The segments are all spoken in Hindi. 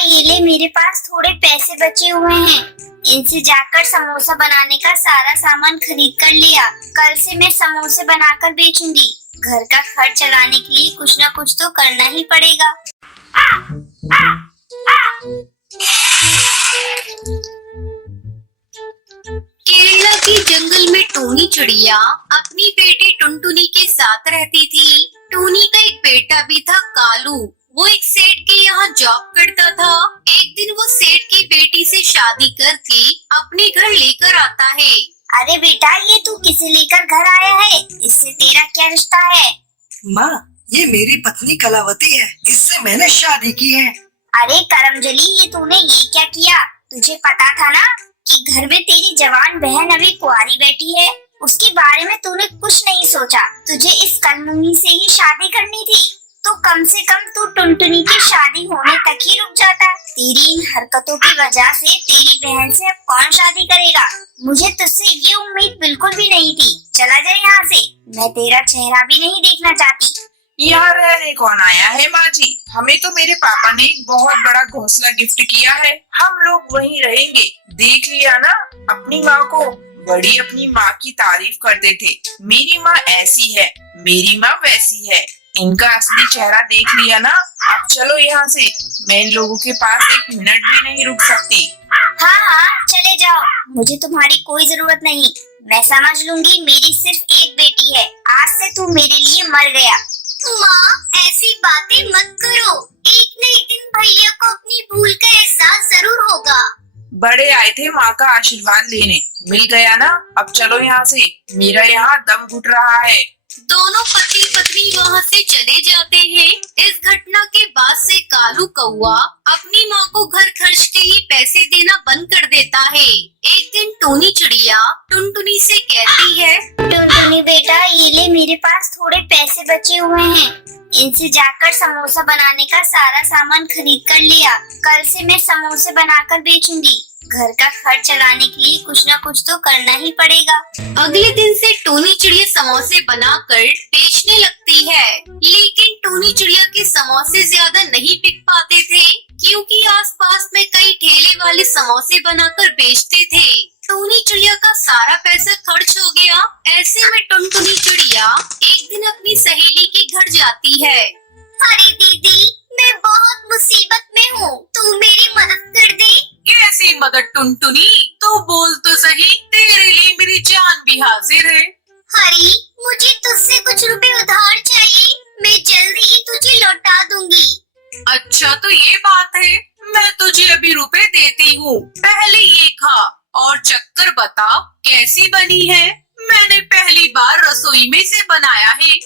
ये ले, मेरे पास थोड़े पैसे बचे हुए हैं। इनसे जाकर समोसा बनाने का सारा सामान खरीद कर लिया। कल से मैं समोसे बनाकर बेचूंगी। घर का खर्च चलाने के लिए कुछ ना कुछ तो करना ही पड़ेगा। केरला के जंगल में टूनी चिड़िया अपनी बेटी टुनटुनी के साथ रहती थी। टूनी का एक बेटा भी था, कालू। वो एक सेठ के यहाँ जॉब करता था। एक दिन वो सेठ की बेटी से शादी करके अपने घर लेकर आता है। अरे बेटा, ये तू किसे लेकर घर आया है? इससे तेरा क्या रिश्ता है? माँ, ये मेरी पत्नी कलावती है। इससे मैंने शादी की है। अरे करमजली, ये तूने ये क्या किया? तुझे पता था ना कि घर में तेरी जवान बहन अभी कुंवारी बैठी है। उसके बारे में तूने कुछ नहीं सोचा। तुझे इस कलमुनी से ही शादी करनी थी। तो कम से कम तू टुनटुनी की शादी होने तक ही रुक जाता। तेरी इन हरकतों की वजह से तेरी बहन से अब कौन शादी करेगा? मुझे तुझसे ये उम्मीद बिल्कुल भी नहीं थी। चला जाए यहाँ से, मैं तेरा चेहरा भी नहीं देखना चाहती। यहाँ रहने कौन आया है माँ जी? हमें तो मेरे पापा ने एक बहुत बड़ा घोंसला गिफ्ट किया है। हम लोग वहीं रहेंगे। देख लिया ना अपनी माँ को? बड़ी अपनी माँ की तारीफ करते थे। मेरी माँ ऐसी है, मेरी माँ वैसी है। इनका असली चेहरा देख लिया ना? अब चलो यहाँ से। मैं इन लोगों के पास एक मिनट भी नहीं रुक सकती। हाँ, चले जाओ। मुझे तुम्हारी कोई जरूरत नहीं। मैं समझ लूंगी, मेरी सिर्फ एक बेटी है। आज से तू मेरे लिए मर गया। माँ, ऐसी बातें मत करो। एक न एक दिन भैया को अपनी भूल का एहसास जरूर होगा। बड़े आए थे माँ का आशीर्वाद लेने, मिल गया ना? अब चलो यहाँ से, मेरा यहाँ दम घुट रहा है। दोनों पति पत्नी वहाँ से चले जाते हैं। इस घटना के बाद से कालू कौआ अपनी माँ को घर खर्च के लिए पैसे देना बंद कर देता है। एक दिन टूनी चिड़िया टुनटुनी से कहती है, टुनटुनी बेटा, ये ले, मेरे पास थोड़े पैसे बचे हुए हैं। इनसे जाकर समोसा बनाने का सारा सामान खरीद कर लिया। कल से मैं समोसे बनाकर बेचूंगी। घर का खर्च चलाने के लिए कुछ ना कुछ तो करना ही पड़ेगा। अगले दिन से टूनी चिड़िया समोसे बनाकर बेचने लगती है। लेकिन टूनी चिड़िया के समोसे ज्यादा नहीं बिक पाते थे, क्योंकि आसपास में कई ठेले वाले समोसे बनाकर बेचते थे। टूनी चिड़िया का सारा पैसा खर्च हो गया। ऐसे में टुनटुनी चिड़िया एक दिन अपनी सहेली के घर जाती है। अरे दीदी, मैं बहुत मुसीबत में हूँ, तू मेरी मदद कर दे। कैसी मदद टुनटुनी? तो बोल तो सही, तेरे लिए मेरी जान भी हाजिर है। हरी, मुझे तुझसे कुछ रुपए उधार चाहिए। मैं जल्दी ही तुझे लौटा दूंगी। अच्छा, तो ये बात है। मैं तुझे अभी रुपए देती हूँ। पहले ये खा और चक्कर बता कैसी बनी है। मैंने पहली बार रसोई में से बनाया है।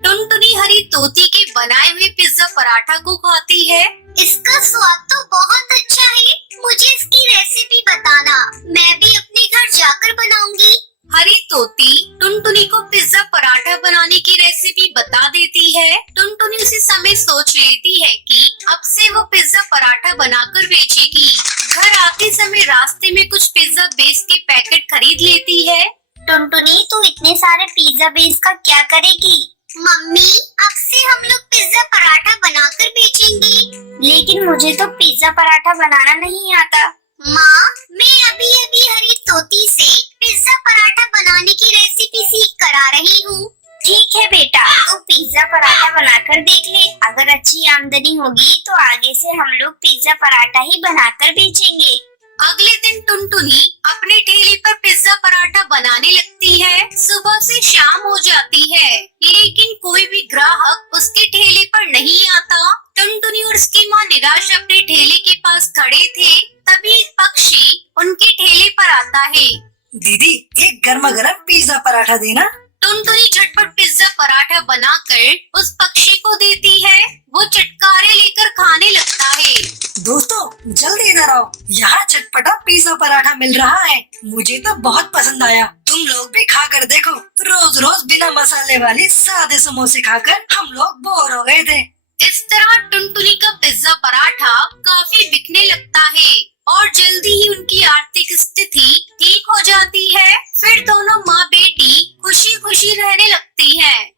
टुनटुनी हरी तोती के बनाए हुए पिज्जा पराठा को खाती है। इसका स्वाद तो बहुत अच्छा है। मुझे इसकी रेसिपी बताना, मैं भी अपने घर जाकर बनाऊंगी। हरी तोती टुनटुनी को पिज्जा पराठा बनाने की रेसिपी बता देती है। टुनटुनी उसी समय सोच लेती है कि अब से वो पिज्जा पराठा बनाकर बेचेगी। घर आते समय रास्ते में कुछ पिज्जा बेस के पैकेट खरीद लेती है। टुनटुनी, तू इतने सारे पिज्जा बेस का क्या करेगी? मम्मी, अब से हम लोग पिज्जा पराठा बनाकर बेचेंगे। लेकिन मुझे तो पिज्जा पराठा बनाना नहीं आता। माँ, मैं अभी अभी हरी तोती से पिज्जा पराठा बनाने की रेसिपी सीख कर आ रही हूँ। ठीक है बेटा, तू पिज्जा पराठा बनाकर देख ले। अगर अच्छी आमदनी होगी तो आगे से हम लोग पिज्जा पराठा ही बनाकर बेचेंगे। अगले दिन टुनटुनी अपने ठेले पर पिज्जा पराठा बनाने लगती है। सुबह से शाम हो जाती है, लेकिन कोई भी ग्राहक उसके ठेले पर नहीं आता। टुनटुनी और उसकी माँ निराश अपने ठेले के पास खड़े थे। तभी एक पक्षी उनके ठेले पर आता है। दीदी, एक गर्मा गर्म पिज्जा पराठा देना। टुनटुनी झटपट पिज्जा पराठा बनाकर उस पक्षी को देती है। वो चटकारे लेकर खाने लगता है। दोस्तों, जल्दी इधर आओ, यहाँ चटपटा पिज्जा पराठा मिल रहा है। मुझे तो बहुत पसंद आया। तुम लोग भी खा कर देखो। रोज रोज बिना मसाले वाले सादे समोसे खाकर हम लोग बोर हो गए थे। इस तरह टुनटुनी का पिज्जा पराठा काफी बिकने लगता है और जल्दी ही उनकी आर्थिक स्थिति ठीक हो जाती है। फिर दोनों माँ बेटी खुशी खुशी रहने लगती हैं।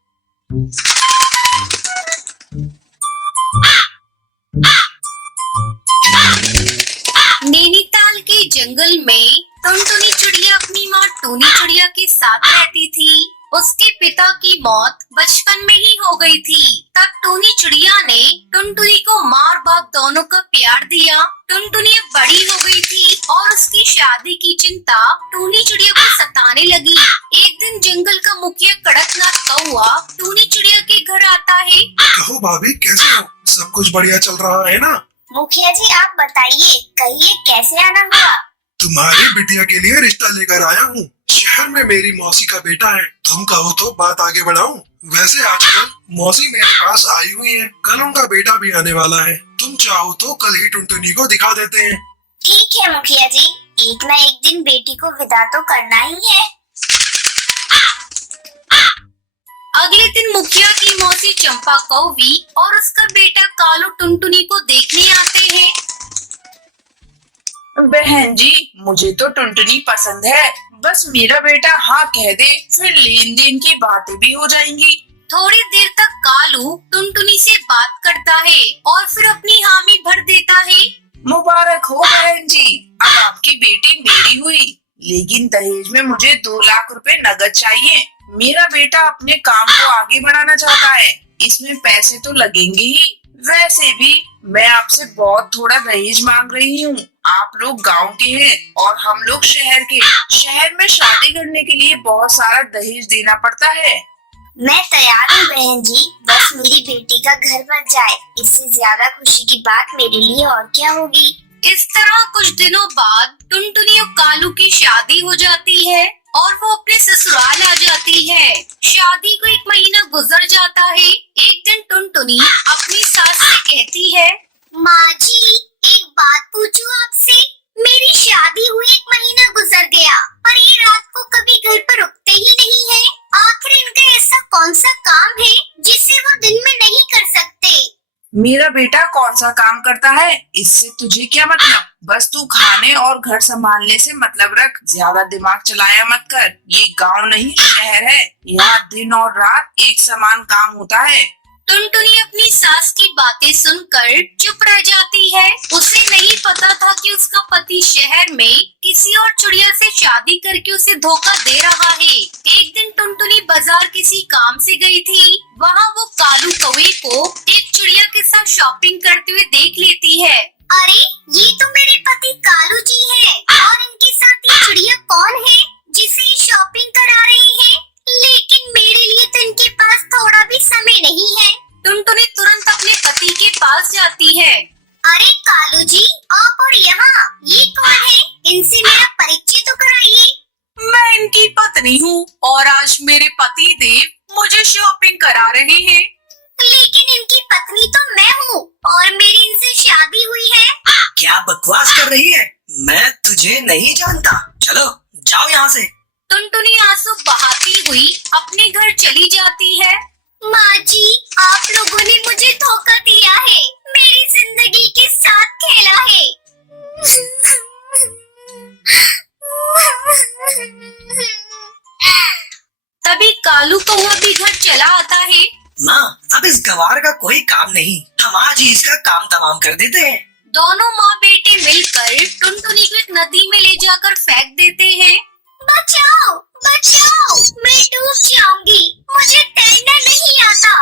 जंगल में टुनटुनी चिड़िया अपनी माँ टूनी चिड़िया के साथ रहती थी। उसके पिता की मौत बचपन में ही हो गई थी। तब टूनी चिड़िया ने टुनटुनी को माँ बाप दोनों का प्यार दिया। टुनटुनी अब बड़ी हो गई थी और उसकी शादी की चिंता टूनी चिड़िया को सताने लगी। एक दिन जंगल का मुखिया कड़कनाथ कौवा टूनी चिड़िया के घर आता है। कहो भाभी, कैसे हो? सब कुछ बढ़िया चल रहा है ना? मुखिया जी आप बताइए, कहिए कैसे आना हुआ? तुम्हारी बिटिया के लिए रिश्ता लेकर आया हूँ। शहर में मेरी मौसी का बेटा है। तुम कहो तो बात आगे बढ़ाऊं। वैसे आजकल मौसी मेरे पास आई हुई है। कल उनका बेटा भी आने वाला है। तुम चाहो तो कल ही टुनटुनी को दिखा देते हैं। ठीक है मुखिया जी, एक न एक दिन बेटी को विदा तो करना ही है। अगले दिन मुखिया की मौसी चंपा कौवी और उसका बेटा कालू टुनटुनी को देखने आते हैं। बहन जी, मुझे तो टुनटुनी पसंद है। बस मेरा बेटा हाँ कह दे, फिर लेन देन की बातें भी हो जाएंगी। थोड़ी देर तक कालू टुनटुनी से बात करता है और फिर अपनी हामी भर देता है। मुबारक हो बहन जी, अब आपकी बेटी मेरी हुई। लेकिन दहेज में मुझे 2 लाख रुपए नगद चाहिए। मेरा बेटा अपने काम को आगे बढ़ाना चाहता है, इसमें पैसे तो लगेंगे ही। वैसे भी मैं आपसे बहुत थोड़ा दहेज मांग रही हूँ। आप लोग गांव के हैं और हम लोग शहर के। शहर में शादी करने के लिए बहुत सारा दहेज देना पड़ता है। मैं तैयार हूँ बहन जी, बस मेरी बेटी का घर बन जाए। इससे ज्यादा खुशी की बात मेरे लिए और क्या होगी। इस तरह कुछ दिनों बाद टुनटुनी और कालू की शादी हो जाती है और वो अपने ससुराल आ जाती है। शादी को 1 महीना गुजर जाता है। एक दिन टुनटुनी अपनी सास से कहती है, माँ जी एक बात पूछूं आपसे? मेरी शादी हुई 1 महीना गुजर गया, पर ये रात को कभी घर पर रुकते ही नहीं है। आखिर इनका ऐसा कौन सा काम है जिसे वो दिन में नहीं कर सकते? मेरा बेटा कौन सा काम करता है, इससे तुझे क्या मतलब? बस तू खाने और घर संभालने से मतलब रख। ज्यादा दिमाग चलाया मत कर। ये गांव नहीं शहर है, यहाँ दिन और रात एक समान काम होता है। टुनटुनी अपनी सास की बातें सुनकर चुप रह जाती है। उसे नहीं पता था कि उसका पति शहर में किसी और चिड़िया से शादी करके उसे धोखा दे रहा है। एक दिन टुनटुनी बाजार किसी काम से गई थी। वहाँ वो कालू कौवे को एक चिड़िया के साथ शॉपिंग करते हुए देख लेती है। अरे ये तो मेरे पति कालू जी हैं, और इनके साथ ये चिड़िया कौन है जिसे ये शॉपिंग करा रही है? लेकिन मेरे लिए तो इनके पास थोड़ा भी समय नहीं है। टुनटुनी तुरंत अपने पति के पास जाती है। अरे कालू जी, आप और यहाँ ये कौन है? इनसे मेरा परिचय तो कराइए। मैं इनकी पत्नी हूँ और आज मेरे पति देव मुझे शॉपिंग करा रहे हैं। लेकिन इनकी पत्नी तो मैं हूँ और मेरी इनसे शादी हुई है। क्या बकवास कर रही है? मैं तुझे नहीं जानता। चलो जाओ यहाँ से। टुनटुनी आंसू बहाती हुई अपने घर चली जाती है। माँ जी, आप लोगों ने मुझे धोखा दिया है, मेरी जिंदगी के साथ खेला है। तभी कालू कौवा भी घर चला आता है। माँ, अब इस गवार का कोई काम नहीं। हम आज ही इसका काम तमाम कर देते हैं। दोनों माँ बेटे मिलकर टुनटुनी को एक नदी में ले जाकर फेंक देते हैं। बचाओ बचाओ, मैं डूब जाऊंगी, मुझे तैरना नहीं आता।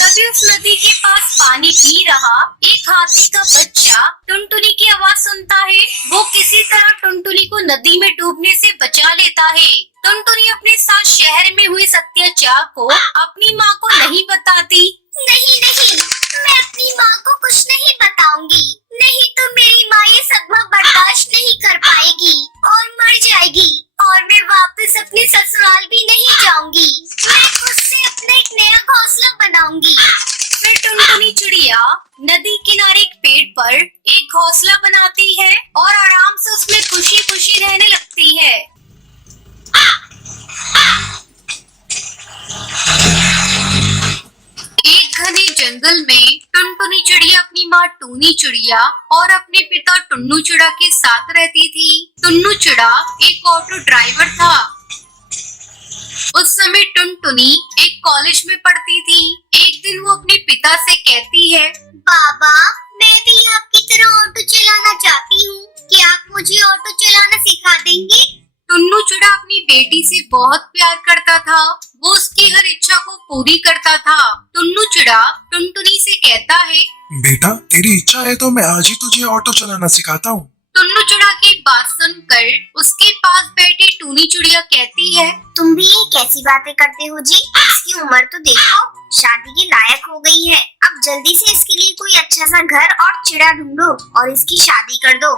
तभी उस नदी के पास पानी पी रहा एक हाथी का बच्चा टुनटुनी की आवाज सुनता है। वो किसी तरह टुनटुनी को नदी में डूबने से बचा लेता है। टुनटुनी अपने साथ शहर में हुए अत्याचार को अपनी माँ को नहीं बताती। नहीं नहीं, मैं अपनी माँ को कुछ नहीं बताऊंगी, नहीं तो मेरी माँ ये सदमा बर्दाश्त नहीं कर पाएगी और मर जाएगी, और मैं वापस अपने ससुराल भी नहीं जाऊंगी। मैं खुद से अपना एक नया घोंसला बनाऊंगी। फिर टुनटुनी चिड़िया नदी किनारे एक पेड़ पर एक घोंसला बनाती है और आराम से उसमें खुशी खुशी रहने लगती है। एक घने जंगल में टुनटुनी चिड़िया अपनी माँ टूनी चिड़िया और अपने पिता टुन्नू चिड़ा के साथ रहती थी। टुन्नू चिड़ा एक ऑटो ड्राइवर था। उस समय टुनटुनी एक कॉलेज में पढ़ती थी। एक दिन वो अपने पिता से कहती है, बाबा, मैं भी आपकी तरह ऑटो चलाना चाहती हूँ, क्या आप मुझे ऑटो चलाना से बहुत प्यार करता था। वो उसकी हर इच्छा को पूरी करता था। टुन्नू चिड़ा टुनटुनी से कहता है, बेटा तेरी इच्छा है तो मैं आज ही तुझे ऑटो चलाना सिखाता हूँ। टुन्नू चिड़ा की बात सुनकर उसके पास बैठी टूनी चिड़िया कहती है, तुम भी ये कैसी बातें करते हो जी? इसकी उम्र तो देखो, शादी के लायक हो गई है। अब जल्दी से इसके लिए कोई अच्छा सा घर और चिड़ा ढूंढो और इसकी शादी कर दो।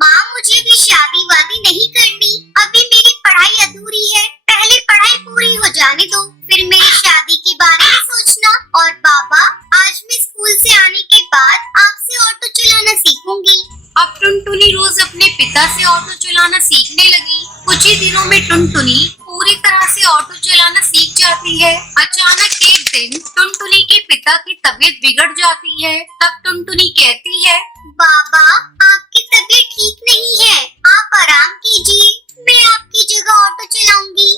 माँ मुझे भी शादी वादी नहीं करनी, अभी मेरी पढ़ाई अधूरी है। पहले पढ़ाई पूरी हो जाने दो, फिर मेरी शादी के बारे में सोचना। और पापा, आज मैं स्कूल से आने के बाद आपसे ऑटो चलाना सीखूंगी। अब टुनटुनी रोज अपने पिता से ऑटो चलाना सीखने लगी। कुछ ही दिनों में टुनटुनी पूरी तरह से ऑटो चलाना सीख जाती है। अचानक एक दिन टुनटुनी के पिता की तबीयत बिगड़ जाती है। तब टुनटुनी कहती है, बाबा, आपकी तबीयत ठीक नहीं है, आप आराम कीजिए, मैं आपकी जगह ऑटो चलाऊंगी।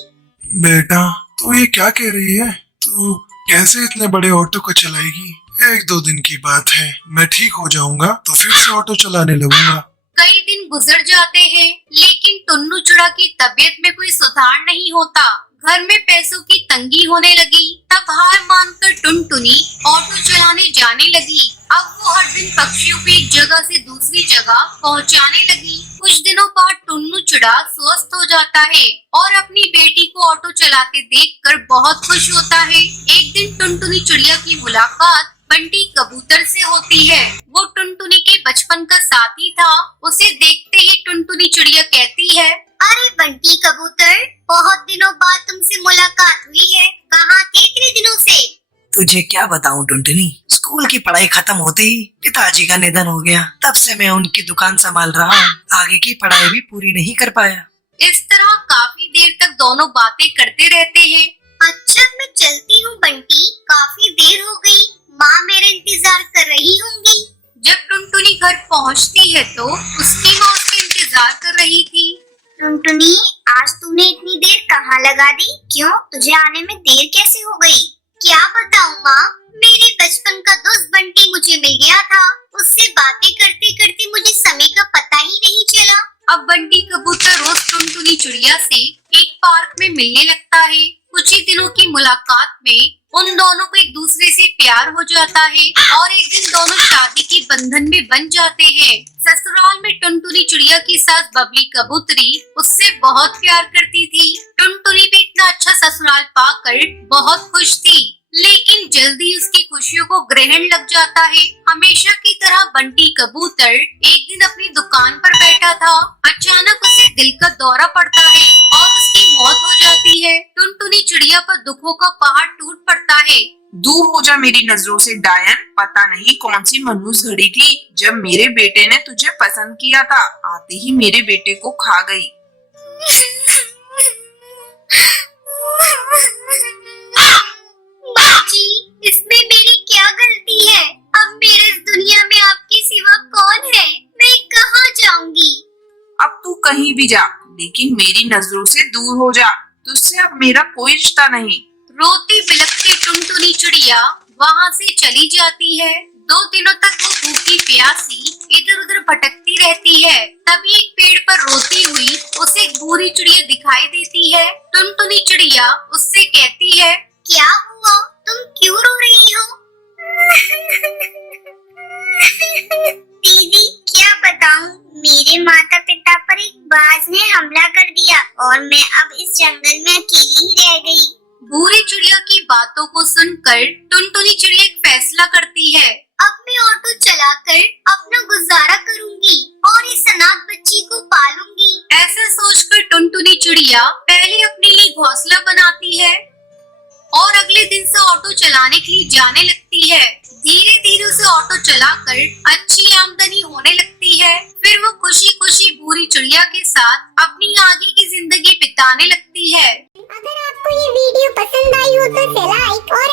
बेटा तू ये क्या कह रही है? तू कैसे इतने बड़े ऑटो को चलाएगी? 1-2 दिन की बात है, मैं ठीक हो जाऊंगा तो फिर से ऑटो चलाने लगूंगा। कई दिन गुजर जाते हैं, लेकिन टुन्नू चिड़ा की तबीयत में कोई सुधार नहीं होता। घर में पैसों की तंगी होने लगी। तब हार मानकर टुनटुनी ऑटो चलाने जाने लगी। अब वो हर दिन पक्षियों को एक जगह से दूसरी जगह पहुंचाने लगी। कुछ दिनों बाद टुन्नू चिड़ा स्वस्थ हो जाता है और अपनी बेटी को ऑटो चलाते देखकर बहुत खुश होता है। एक दिन टुनटुनी चिड़िया की मुलाकात बंटी कबूतर से होती है। वो टुनटुनी के बचपन का साथी था। उसे देखते ही टुनटुनी चिड़िया कहती है, अरे बंटी कबूतर, बहुत दिनों बाद तुमसे मुलाकात हुई है। कहाँ थे इतने दिनों से? तुझे क्या बताऊं टुनटुनी, स्कूल की पढ़ाई खत्म होते ही पिताजी का निधन हो गया। तब से मैं उनकी दुकान संभाल रहा हूँ। आगे की पढ़ाई भी पूरी नहीं कर पाया। इस तरह काफी देर तक दोनों बातें करते रहते हैं। अच्छा, मैं चलती हूँ बंटी, काफी देर हो गई। माँ मेरा इंतजार कर रही होंगी। जब टुनटुनी घर पहुंचती है तो उसकी माँ उसका इंतजार कर रही थी। टुनटुनी, आज तूने इतनी देर कहाँ लगा दी? क्यों, तुझे आने में देर कैसे हो गई? क्या बताऊँ माँ, मेरे बचपन का दोस्त बंटी मुझे मिल गया था। उससे बातें करते करते मुझे समय का पता ही नहीं चला। अब बंटी कबूतर रोज टुनटुनी चिड़िया से एक पार्क में मिलने लगता है। कुछ ही दिनों की मुलाकात में उन दोनों को एक दूसरे से प्यार हो जाता है और एक दिन दोनों शादी के बंधन में बन जाते हैं। ससुराल में टुनटुनी चिड़िया की सास बबली कबूतरी उससे बहुत प्यार करती थी। टुनटुनी भी इतना अच्छा ससुराल पाकर बहुत खुश थी, लेकिन जल्दी उसकी खुशियों को ग्रहण लग जाता है। हमेशा की तरह बंटी कबूतर एक दिन अपनी दुकान पर बैठा था। अचानक उसे दिल का दौरा पड़ता है और उसकी मौत हो जाती है। टुनटुनी चिड़िया पर दुखों का पहाड़ टूट पड़ता है। दूर हो जा मेरी नजरों से डायन। पता नहीं कौन सी मनहूस घड़ी थी जब मेरे बेटे ने तुझे पसंद किया था, आते ही मेरे बेटे को खा गई। बाजी, इसमें मेरी क्या गलती है? अब मेरे इस दुनिया में आपके सिवा कौन है? मैं कहाँ जाऊंगी? अब तू कहीं भी जा, लेकिन मेरी नजरों से दूर हो जा। तुझसे अब मेरा कोई रिश्ता नहीं। रोती बिलखती टुनटुनी चिड़िया वहाँ से चली जाती है। 2 दिनों तक वो भूखी प्यासी इधर उधर भटकती रहती है। तभी एक पेड़ पर रोती हुई उसे एक बूढ़ी चिड़िया दिखाई देती है। टुनटुनी चिड़िया उससे कहती है, क्या हुआ? तुम क्यों रो रही हो? दीदी, क्या बताऊं, मेरे माता पिता पर एक बाज ने हमला कर दिया और मैं अब इस जंगल में अकेली ही रह गई। बूढ़ी चिड़िया की बातों को सुनकर टुनटुनी चिड़िया एक फैसला करती है। अब मैं ऑटो चलाकर अपना गुजारा करूंगी और इस अनाथ बच्ची को पालूंगी। ऐसा सोचकर टुनटुनी चिड़िया पहले अपने लिए घोंसला बनाती है और अगले दिन से ऑटो चलाने के लिए जाने लगती है। धीरे धीरे उसे ऑटो चलाकर अच्छी आमदनी होने लगती है। फिर वो खुशी खुशी बूढ़ी चिड़िया के साथ अपनी आगे की जिंदगी बिताने लगती है। अगर आपको ये वीडियो पसंद आई हो तो लाइक और